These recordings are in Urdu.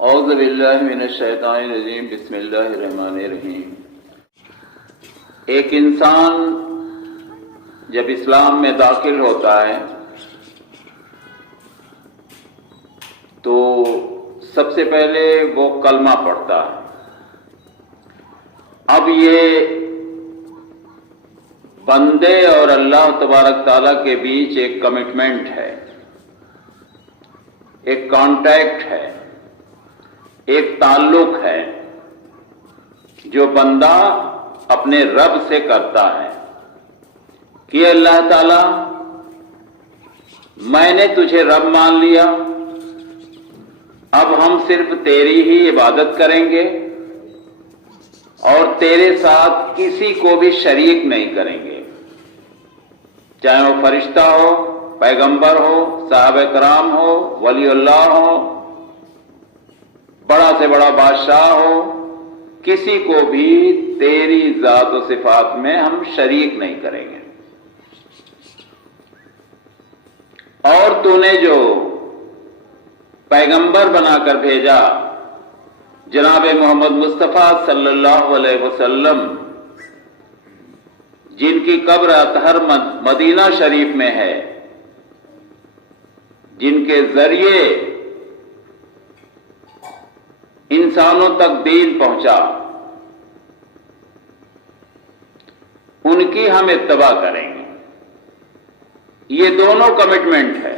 اعوذ باللہ من الشیطان الرجیم بسم اللہ الرحمن الرحیم۔ ایک انسان جب اسلام میں داخل ہوتا ہے تو سب سے پہلے وہ کلمہ پڑھتا ہے۔ اب یہ بندے اور اللہ تبارک تعالیٰ کے بیچ ایک کمٹمنٹ ہے، ایک کانٹیکٹ ہے، ایک تعلق ہے جو بندہ اپنے رب سے کرتا ہے کہ اللہ تعالیٰ میں نے تجھے رب مان لیا، اب ہم صرف تیری ہی عبادت کریں گے اور تیرے ساتھ کسی کو بھی شریک نہیں کریں گے، چاہے وہ فرشتہ ہو، پیغمبر ہو، صحابہ کرام ہو، ولی اللہ ہو، بڑا سے بڑا بادشاہ ہو، کسی کو بھی تیری ذات و صفات میں ہم شریک نہیں کریں گے۔ اور تو نے جو پیغمبر بنا کر بھیجا جناب محمد مصطفیٰ صلی اللہ علیہ وسلم، جن کی قبر اطہر مدینہ شریف میں ہے، جن کے ذریعے انسانوں تک دین پہنچا، ان کی ہم اتباع کریں گے۔ یہ دونوں کمٹمنٹ ہے،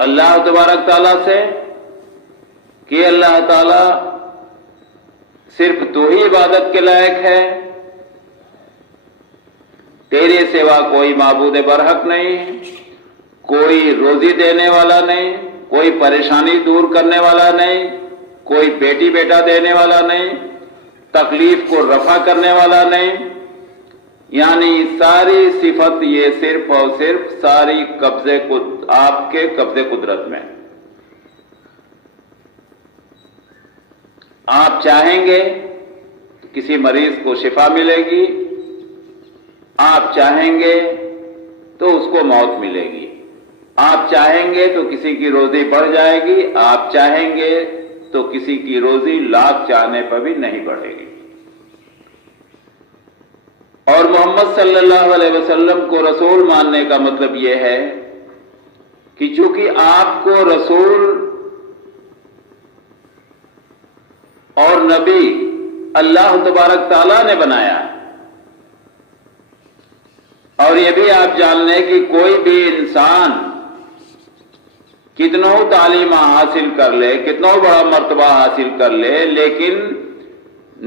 اللہ تبارک تعالیٰ سے کہ اللہ تعالیٰ صرف تو ہی عبادت کے لائق ہے، تیرے سوا کوئی معبود برحق نہیں، کوئی روزی دینے والا نہیں، کوئی پریشانی دور کرنے والا نہیں، کوئی بیٹی بیٹا دینے والا نہیں، تکلیف کو رفع کرنے والا نہیں، یعنی ساری صفت یہ صرف اور صرف ساری آپ کے قبضے قدرت میں۔ آپ چاہیں گے تو کسی مریض کو شفا ملے گی، آپ چاہیں گے تو اس کو موت ملے گی، آپ چاہیں گے تو کسی کی روزی بڑھ جائے گی، آپ چاہیں گے تو کسی کی روزی لاکھ چاہنے پر بھی نہیں بڑھے گی۔ اور محمد صلی اللہ علیہ وسلم کو رسول ماننے کا مطلب یہ ہے کہ چونکہ آپ کو رسول اور نبی اللہ تبارک تعالیٰ نے بنایا ہے، اور یہ بھی آپ جان لیں کہ کوئی بھی انسان کتنوں تعلیم حاصل کر لے، کتنوں بڑا مرتبہ حاصل کر لے، لیکن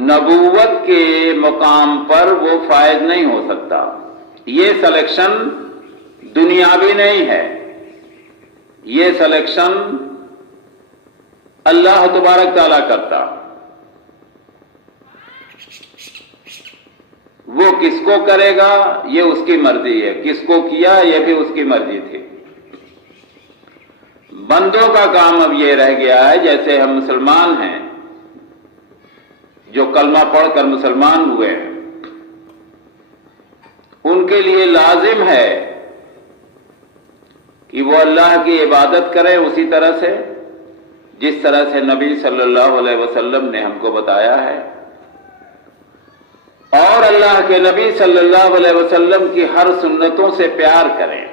نبوت کے مقام پر وہ فائز نہیں ہو سکتا۔ یہ سلیکشن دنیاوی نہیں ہے، یہ سلیکشن اللہ تبارک تعالیٰ کرتا۔ وہ کس کو کرے گا یہ اس کی مرضی ہے، کس کو کیا یہ بھی اس کی مرضی تھی۔ بندوں کا کام اب یہ رہ گیا ہے، جیسے ہم مسلمان ہیں جو کلمہ پڑھ کر مسلمان ہوئے ہیں، ان کے لیے لازم ہے کہ وہ اللہ کی عبادت کریں اسی طرح سے جس طرح سے نبی صلی اللہ علیہ وسلم نے ہم کو بتایا ہے، اور اللہ کے نبی صلی اللہ علیہ وسلم کی ہر سنتوں سے پیار کریں،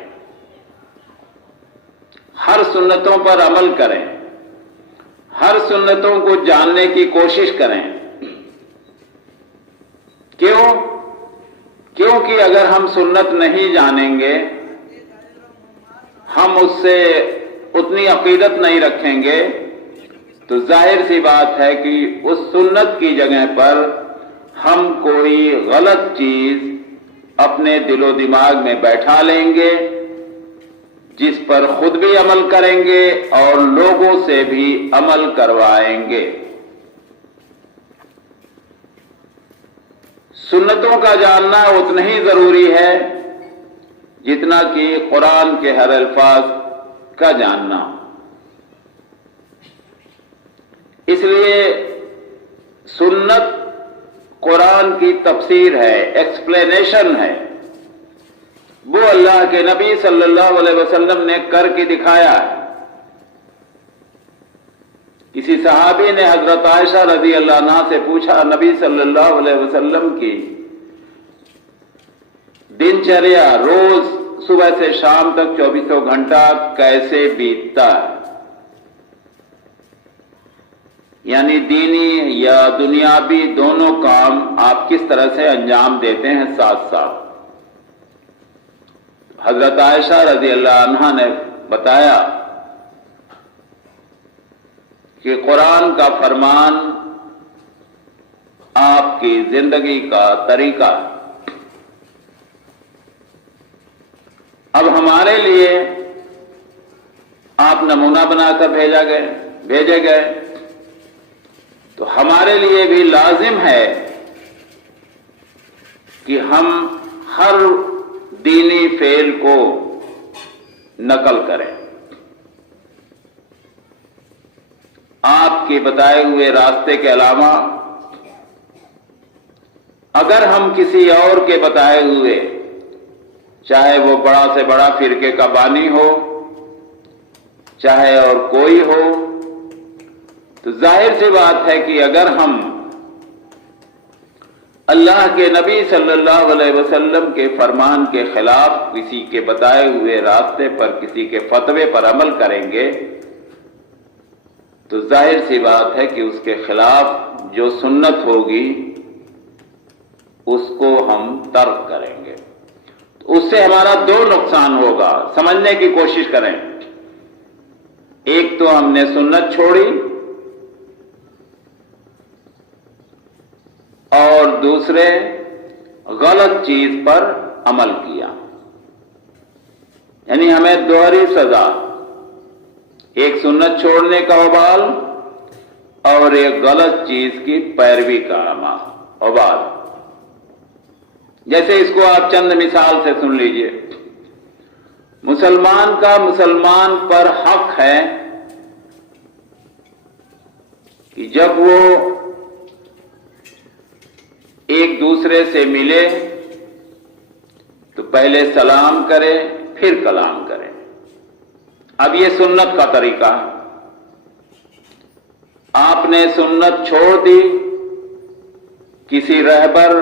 ہر سنتوں پر عمل کریں، ہر سنتوں کو جاننے کی کوشش کریں۔ کیونکہ اگر ہم سنت نہیں جانیں گے، ہم اس سے اتنی عقیدت نہیں رکھیں گے، تو ظاہر سی بات ہے کہ اس سنت کی جگہ پر ہم کوئی غلط چیز اپنے دل و دماغ میں بیٹھا لیں گے، جس پر خود بھی عمل کریں گے اور لوگوں سے بھی عمل کروائیں گے۔ سنتوں کا جاننا اتنا ہی ضروری ہے جتنا کہ قرآن کے ہر الفاظ کا جاننا۔ اس لیے سنت قرآن کی تفسیر ہے، ایکسپلینیشن ہے، وہ اللہ کے نبی صلی اللہ علیہ وسلم نے کر کے دکھایا ہے۔ کسی صحابی نے حضرت عائشہ رضی اللہ عنہا سے پوچھا نبی صلی اللہ علیہ وسلم کی دن چریا روز صبح سے شام تک 24 گھنٹہ کیسے بیتتا ہے، یعنی دینی یا دنیاوی دونوں کام آپ کس طرح سے انجام دیتے ہیں ساتھ ساتھ؟ حضرت عائشہ رضی اللہ عنہا نے بتایا کہ قرآن کا فرمان آپ کی زندگی کا طریقہ ہے۔ اب ہمارے لیے آپ نمونہ بنا کر بھیجے گئے تو ہمارے لیے بھی لازم ہے کہ ہم ہر دینی فعل کو نقل کریں۔ آپ کے بتائے ہوئے راستے کے علاوہ اگر ہم کسی اور کے بتائے ہوئے، چاہے وہ بڑا سے بڑا فرقے کا بانی ہو، چاہے اور کوئی ہو، تو ظاہر سی بات ہے کہ اگر ہم اللہ کے نبی صلی اللہ علیہ وسلم کے فرمان کے خلاف کسی کے بتائے ہوئے راستے پر، کسی کے فتوے پر عمل کریں گے تو ظاہر سی بات ہے کہ اس کے خلاف جو سنت ہوگی اس کو ہم ترک کریں گے۔ تو اس سے ہمارا دو نقصان ہوگا، سمجھنے کی کوشش کریں۔ ایک تو ہم نے سنت چھوڑی اور دوسرے غلط چیز پر عمل کیا، یعنی ہمیں دوہری سزا، ایک سنت چھوڑنے کا وبال اور ایک غلط چیز کی پیروی کا وبال۔ جیسے اس کو آپ چند مثال سے سن لیجئے۔ مسلمان کا مسلمان پر حق ہے کہ جب وہ ایک دوسرے سے ملے تو پہلے سلام کرے پھر کلام کرے۔ اب یہ سنت کا طریقہ، آپ نے سنت چھوڑ دی، کسی رہبر،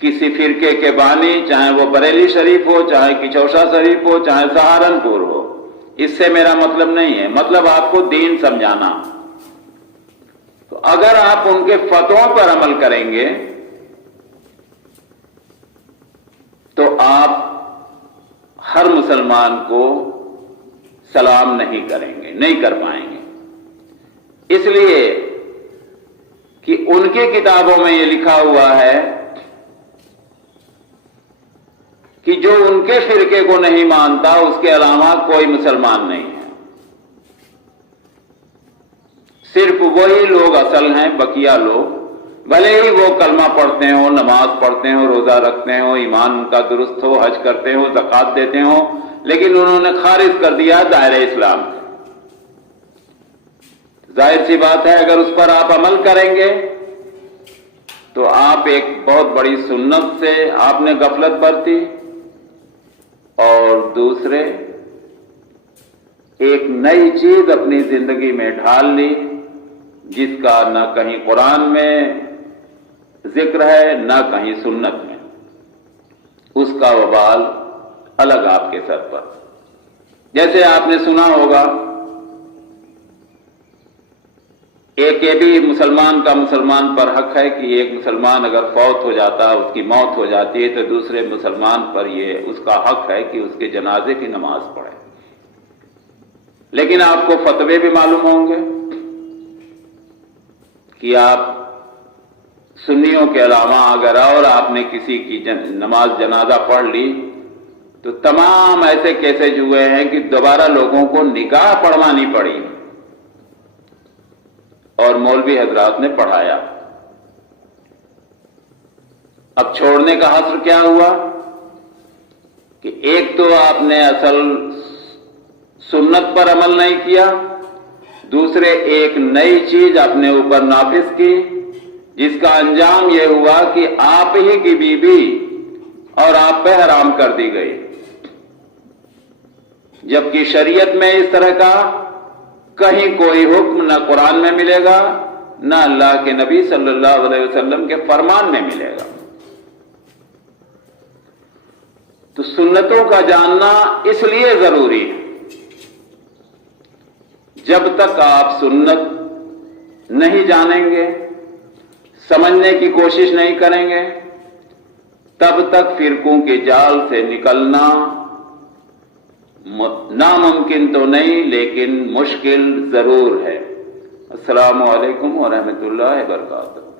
کسی فرقے کے بانی، چاہے وہ بریلی شریف ہو، چاہے کچوشا شریف ہو، چاہے سہارنپور ہو، اس سے میرا مطلب نہیں ہے، مطلب آپ کو دین سمجھانا۔ تو اگر آپ ان کے فتووں پر عمل کریں گے تو آپ ہر مسلمان کو سلام نہیں کریں گے، نہیں کر پائیں گے، اس لیے کہ ان کی کتابوں میں یہ لکھا ہوا ہے کہ جو ان کے فرقے کو نہیں مانتا اس کے علاوہ کوئی مسلمان نہیں ہے، صرف وہی لوگ اصل ہیں، بقیہ لوگ بھلے ہی وہ کلمہ پڑھتے ہوں، نماز پڑھتے ہوں، روزہ رکھتے ہوں، ایمان ان کا درست ہو، حج کرتے ہوں، زکوٰۃ دیتے ہوں، لیکن انہوں نے خارج کر دیا دائرہ اسلام سے۔ ظاہر سی بات ہے اگر اس پر آپ عمل کریں گے تو آپ ایک بہت بڑی سنت سے آپ نے غفلت برتی، اور دوسرے ایک نئی چیز اپنی زندگی میں ڈھال لی جس کا نہ کہیں قرآن میں ذکر ہے نہ کہیں سنت میں، اس کا وبال الگ آپ کے سر پر۔ جیسے آپ نے سنا ہوگا ایک یہ بھی مسلمان کا مسلمان پر حق ہے کہ ایک مسلمان اگر فوت ہو جاتا، اس کی موت ہو جاتی ہے تو دوسرے مسلمان پر یہ اس کا حق ہے کہ اس کے جنازے کی نماز پڑھے۔ لیکن آپ کو فتوے بھی معلوم ہوں گے کہ آپ سنیوں کے علاوہ اگر اور آپ نے کسی کی نماز جنازہ پڑھ لی تو تمام ایسے کیسز ہوئے ہیں کہ دوبارہ لوگوں کو نکاح پڑھوانی پڑی اور مولوی حضرات نے پڑھایا۔ اب چھوڑنے کا حصر کیا ہوا کہ ایک تو آپ نے اصل سنت پر عمل نہیں کیا، دوسرے ایک نئی چیز اپنے اوپر نافذ کی جس کا انجام یہ ہوا کہ آپ ہی کی بیوی اور آپ پہ حرام کر دی گئی، جبکہ شریعت میں اس طرح کا کہیں کوئی حکم نہ قرآن میں ملے گا نہ اللہ کے نبی صلی اللہ علیہ وسلم کے فرمان میں ملے گا۔ تو سنتوں کا جاننا اس لیے ضروری ہے، جب تک آپ سنت نہیں جانیں گے، سمجھنے کی کوشش نہیں کریں گے، تب تک فرقوں کے جال سے نکلنا ناممکن تو نہیں لیکن مشکل ضرور ہے۔ السلام علیکم ورحمۃ اللہ وبرکاتہ۔